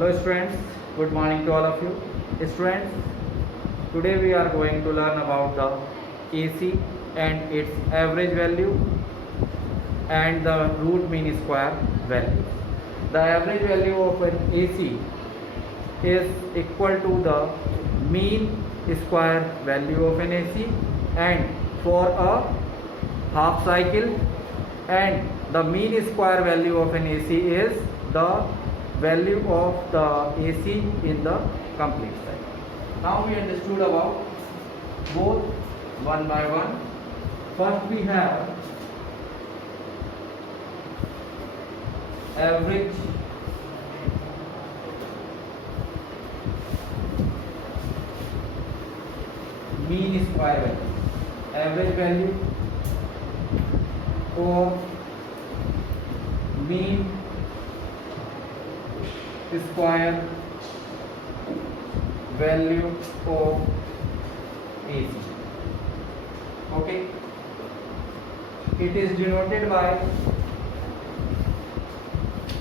Hello students, good morning to all of you. Students, today we are going to learn about the AC and its average value and the root mean square value. The average value of an AC is equal to the mean square value of an AC, and for a half cycle, and the mean square value of an AC is the value of the AC in the complete cycle. Now we understood about both one by one. First we have average mean square value. Average value or mean square value of AC. Okay, it is denoted by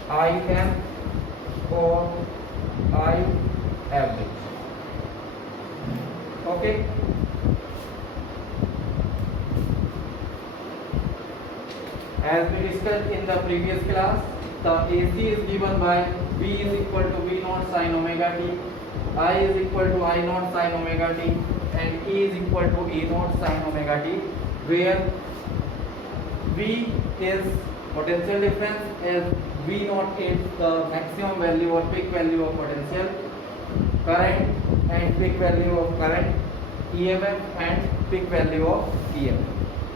IM or I average. Okay, as we discussed in the previous class, the AC is given by V is equal to V naught sin omega t, I is equal to I naught sin omega t, and E is equal to E naught sin omega t, where V is potential difference, as V naught is the maximum value or peak value of potential, current and peak value of current, EMF and peak value of EMF.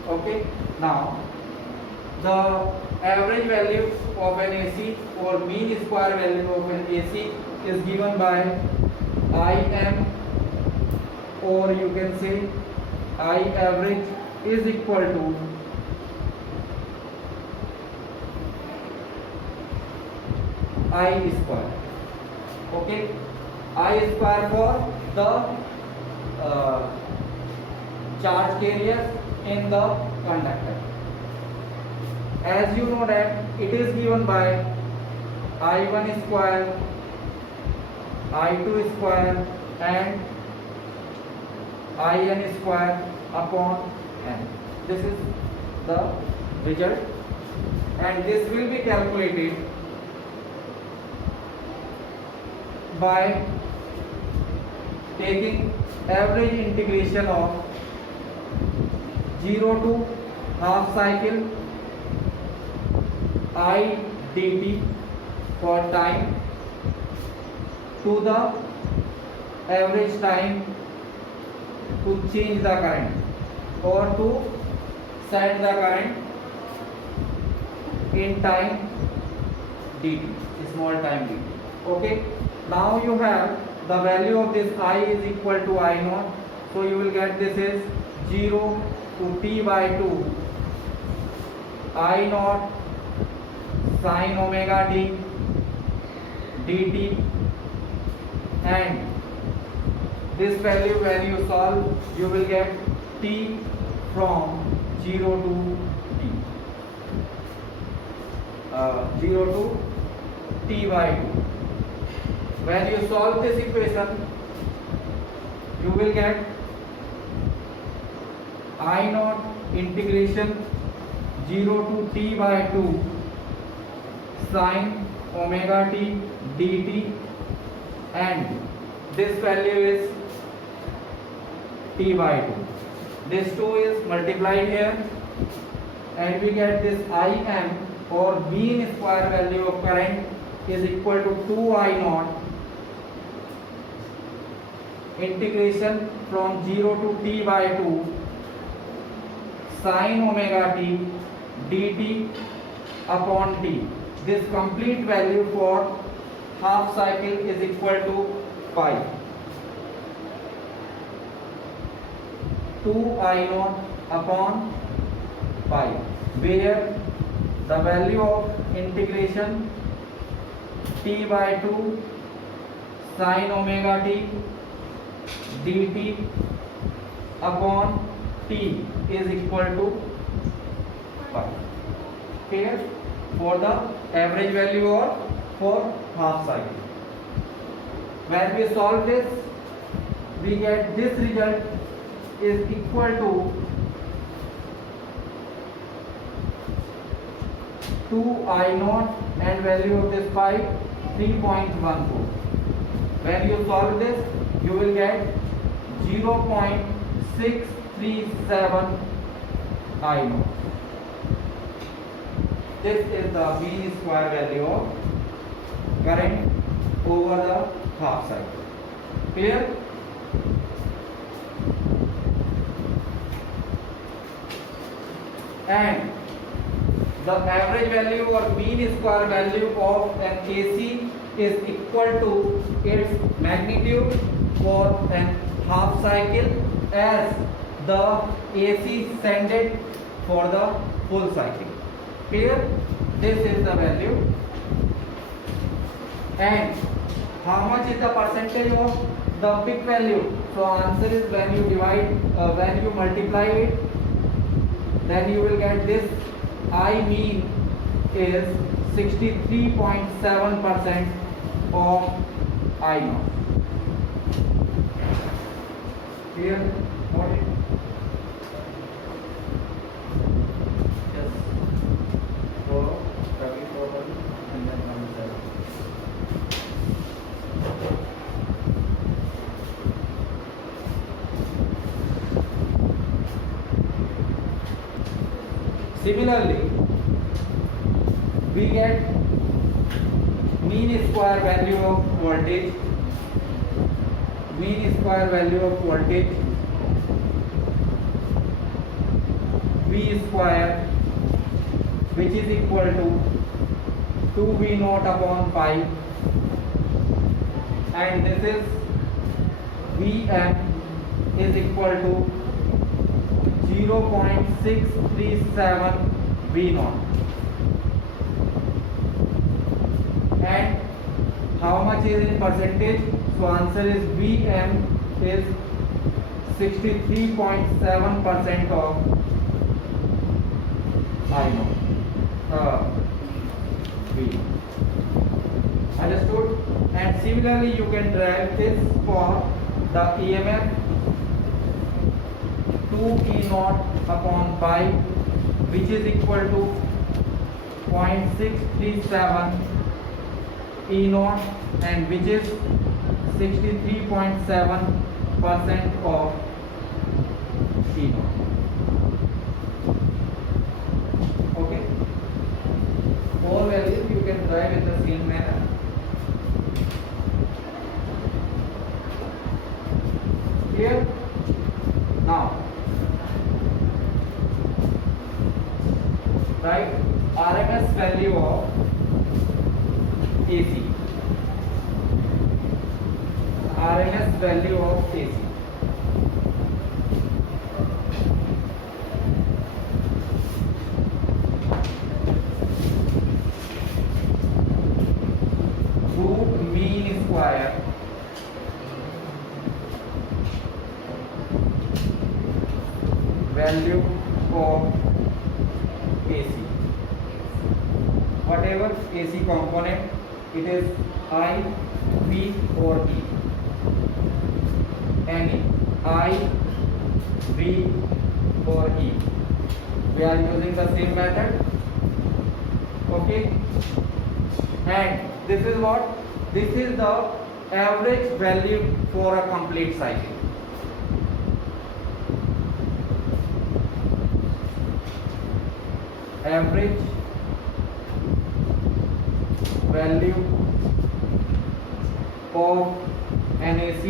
Okay, now the average value of an AC or mean square value of an AC is given by IM, or you can say I average is equal to I square. Okay, I square for the charge carriers in the conductor. As you know that it is given by I1 square, I2 square and IN square upon N. This is the result, and this will be calculated by taking average integration of 0 to half cycle I dt for time to the average time to change the current or to set the current in time dt, small time dt. Okay, now you have the value of this I is equal to I naught, so you will get this is 0 to t by 2 I naught sin omega t dt, and this value when you solve you will get t from 0 to t, 0 to t by 2. When you solve this equation you will get I naught integration 0 to t by 2 sin omega t dt, and this value is t by 2. This 2 is multiplied here and we get this Im or mean square value of current is equal to 2 I naught integration from 0 to t by 2 sin omega t dt upon t. This complete value for half cycle is equal to pi. 2 I naught upon pi, where the value of integration t by 2 sin omega t dt upon t is equal to pi. Here for the average value or for half cycle. When we solve this, we get this result is equal to 2I naught and value of this pi 3.14. When you solve this, you will get 0.637 I naught. This is the mean square value of current over the half cycle. Clear? And the average value or mean square value of an AC is equal to its magnitude for an half cycle as the AC sended for the full cycle. Clear? This is the value. And how much is the percentage of the peak value? So answer is when you multiply it, then you will get this. I mean is 63.7% of I naught. Clear? Got it? Yes. 4, 34, and then 27. Similarly, we get mean square value of voltage, V square, which is equal to 2V naught upon pi, and this is Vm is equal to 0.637 V naught. And how much is in percentage? So answer is Vm is 63.7% of I naught. V. Understood? And similarly, you can derive this for the EMF 2E naught upon pi, which is equal to 0.637 E naught, and which is 63.7% of E naught. Okay? All values you can derive in the same manner. Clear? Now, write RMS value of AC. RMS value of AC. Do mean square value of AC. Whatever AC component, it is I, V or E. Any I, V or E. We are using the same method. Okay. And this is what? This is the average value for a complete cycle. Average value of NAC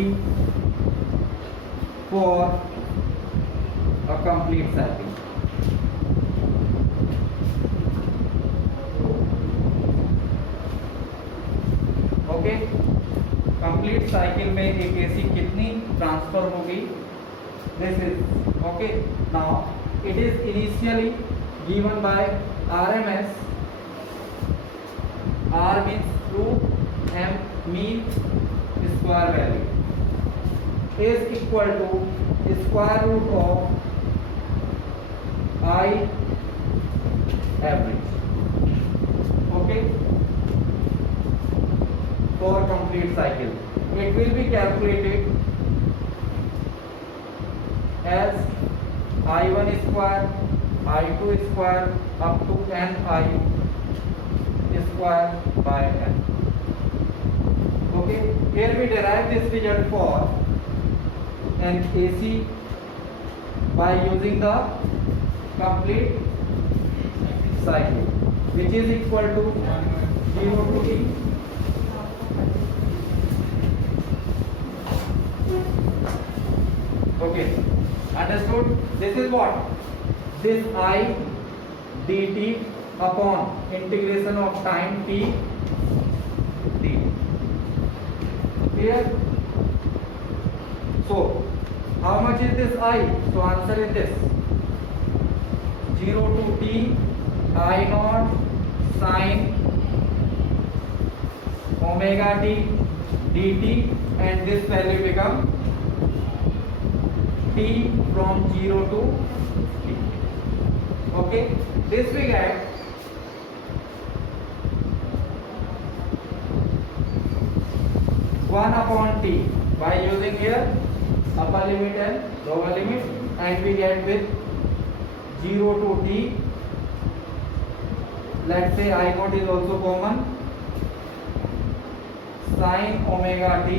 for a complete cycle. Okay, complete cycle में एक AC कितनी transfer होगी? This is okay. Now it is initially given by RMS. R means root, M mean square value is equal to square root of I average. Okay. for complete cycle. It will be calculated as I1 square, I2 square up to Ni square by N. Okay, here we derive this result for an AC by using the complete cycle, which is equal to 0 to T. Okay, understood? This is what? This I dt upon integration of time t dt. Clear? So, how much is this I? So, answer is this 0 to t I naught sin omega t dt, and this value become t from 0 to t. Okay, this we get 1 upon t by using here upper limit and lower limit, and we get with 0 to t. Let's say I naught is also common, sin omega t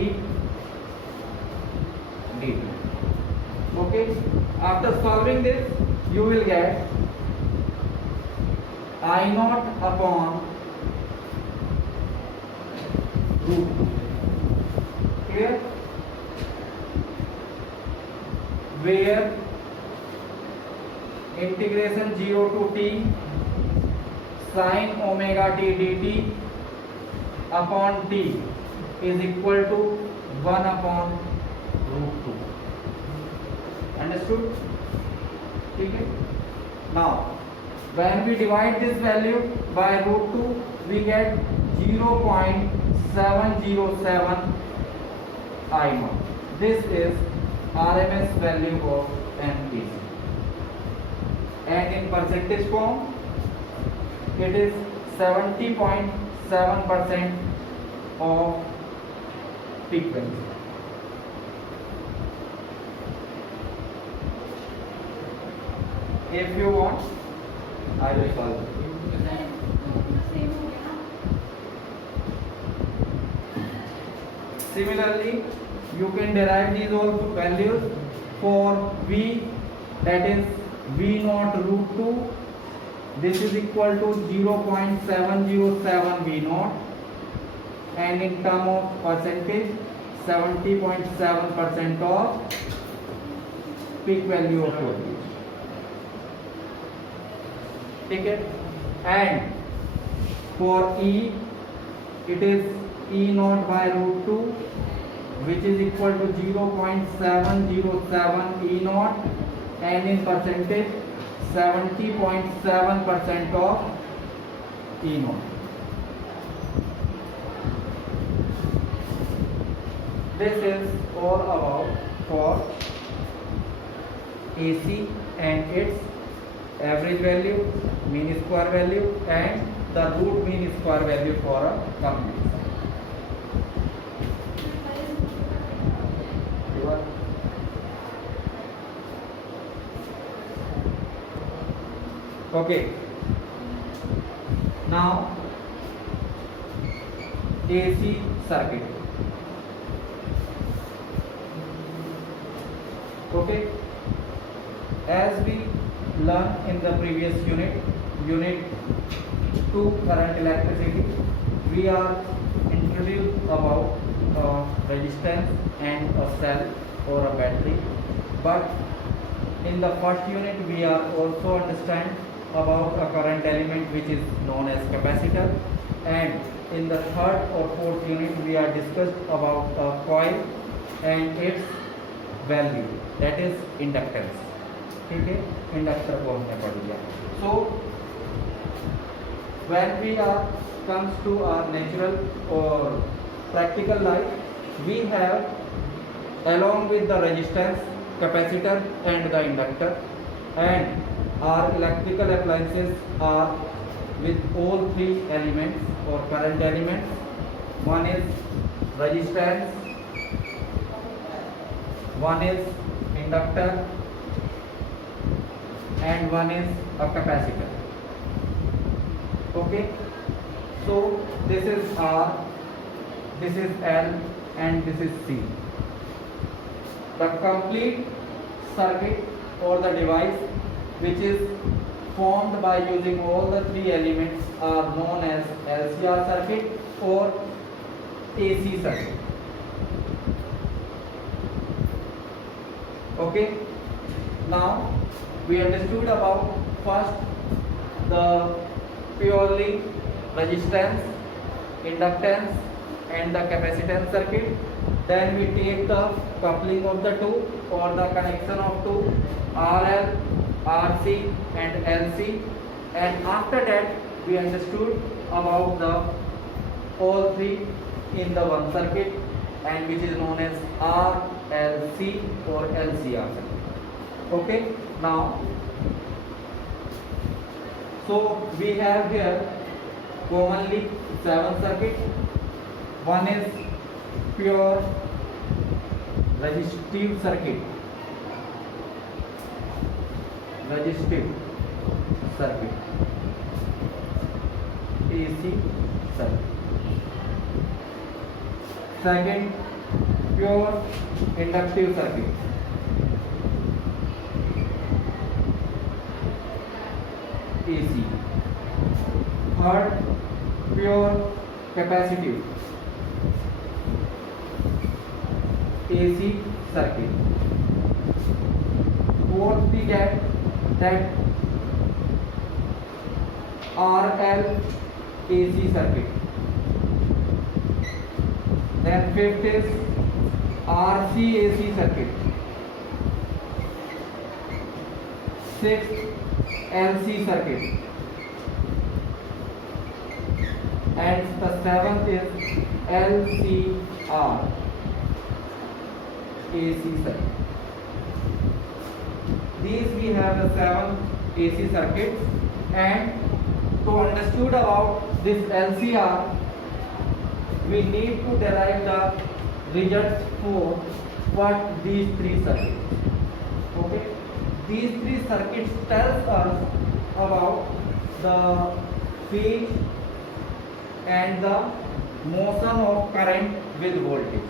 dt. Okay, after solving this you will get I naught upon root. Clear? Where integration 0 to t sin omega t dt upon t is equal to 1 upon root 2. Understood? Okay. Now, when we divide this value by root 2, we get 0.707 I naught. This is RMS value of an AC. And in percentage form, it is 70.7% of peak value. If you want, I will solve it. Similarly, you can derive these all values for V, that is V naught root 2. This is equal to 0.707 V naught, and in term of percentage, 70.7% of peak value of voltage. Okay, and for E, it is E naught by root 2, which is equal to 0.707 E naught, and in percentage 70.7% of E naught. This is all about for AC and its average value, mean square value, and the root mean square value for a complete cycle. Okay, now AC circuit. Okay, as we learned in the previous unit 2 current electricity, we are introduced about resistance and a cell or a battery, but in the first unit we are also understand about a current element which is known as capacitor, and in the third or fourth unit we are discussed about a coil and its value, that is inductance. ठीक है, inductor को हमने पढ़ लिया. So when we are comes to our natural or practical life, we have along with the resistance, capacitor and the inductor, and our electrical appliances are with all three elements or current elements, one is resistance, one is inductor, and one is a capacitor. Okay, so this is R, this is L, and this is C. The complete circuit or the device which is formed by using all the three elements are known as LCR circuit or AC circuit. Okay, now we understood about first the purely resistance, inductance and the capacitance circuit. Then we take the coupling of the two or the connection of two, RL, RC and LC, and after that we understood about the all three in the one circuit, and which is known as RLC or LCR circuit. Okay, now so we have here commonly 7 circuits. One is pure resistive circuit, AC circuit. Second, pure inductive circuit, AC. Third, pure capacitive, AC circuit. Fourth, we get that RL AC circuit. Then fifth is RC AC circuit. Sixth, LC circuit. And the seventh is LCR AC circuit. These we have the 7 AC circuits, and to understood about this LCR, we need to derive the results for what these 3 circuits. Okay, these 3 circuits tells us about the phase and the motion of current with voltage.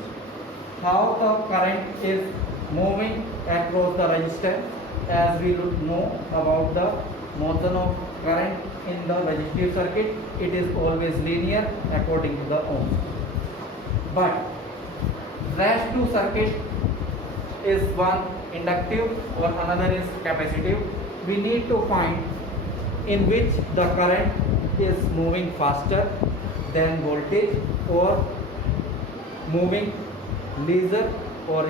How the current is moving across the resistor, as we know about the motion of current in the resistive circuit, it is always linear according to the ohms. But rest 2 circuit is one inductive or another is capacitive. We need to find in which the current is moving faster than voltage or moving leisure or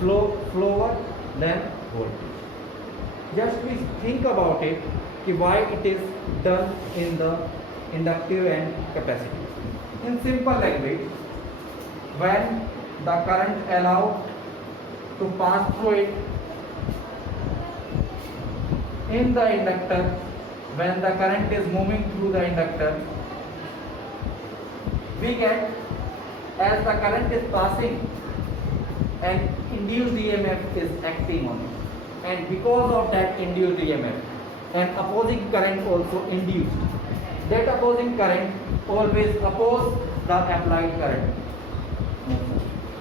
slower than voltage. Just we think about it, why it is done in the inductive and capacitive. In simple language, when the current allowed to pass through it in the inductor, when the current is moving through the inductor, we get, as the current is passing, an induced EMF is acting on it, and because of that induced EMF, an opposing current also induced. That opposing current always opposes the applied current.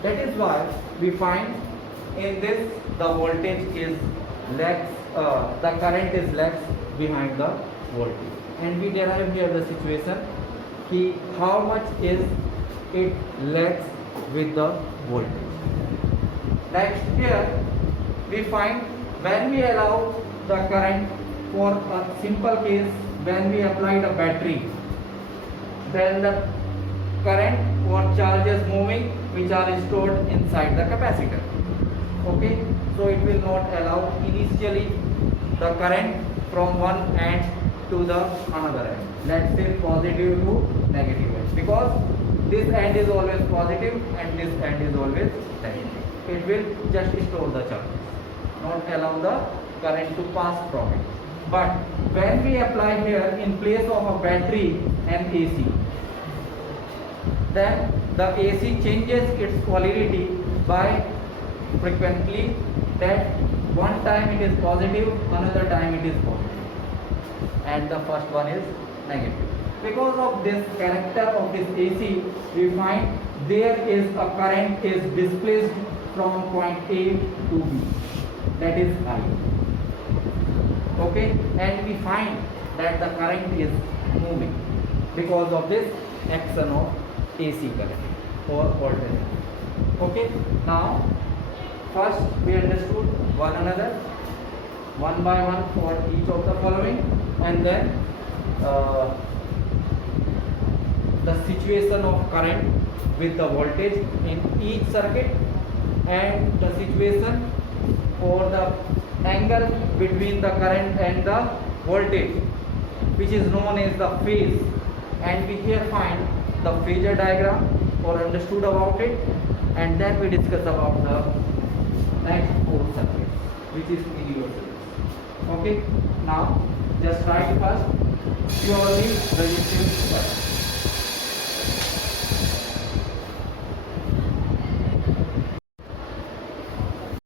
That is why we find in this the voltage is lags, the current is lags behind the voltage, and we derive here the situation ki how much is it lags with the voltage. Next here we find when we allow the current, for a simple case, when we applied a battery, then the current or charges moving which are stored inside the capacitor. Okay, so it will not allow initially the current from one end to the another end, let's say positive to negative end, because this end is always positive and this end is always negative. It will just store the charges, not allow the current to pass from it. But when we apply here in place of a battery and AC, then the AC changes its polarity by frequently, that one time it is positive, another time it is positive, and the first one is negative. Because of this character of this AC, we find there is a current is displaced from point A to B, that is I. Okay, and we find that the current is moving because of this action of AC current or voltage. Okay, now first we understood one another one by one for each of the following, and then the situation of current with the voltage in each circuit, and the situation or the angle between the current and the voltage, which is known as the phase, and we here find the phasor diagram or understood about it, and then we discuss about the next four circuits, which is universal. Okay, now just write first purely resistance first.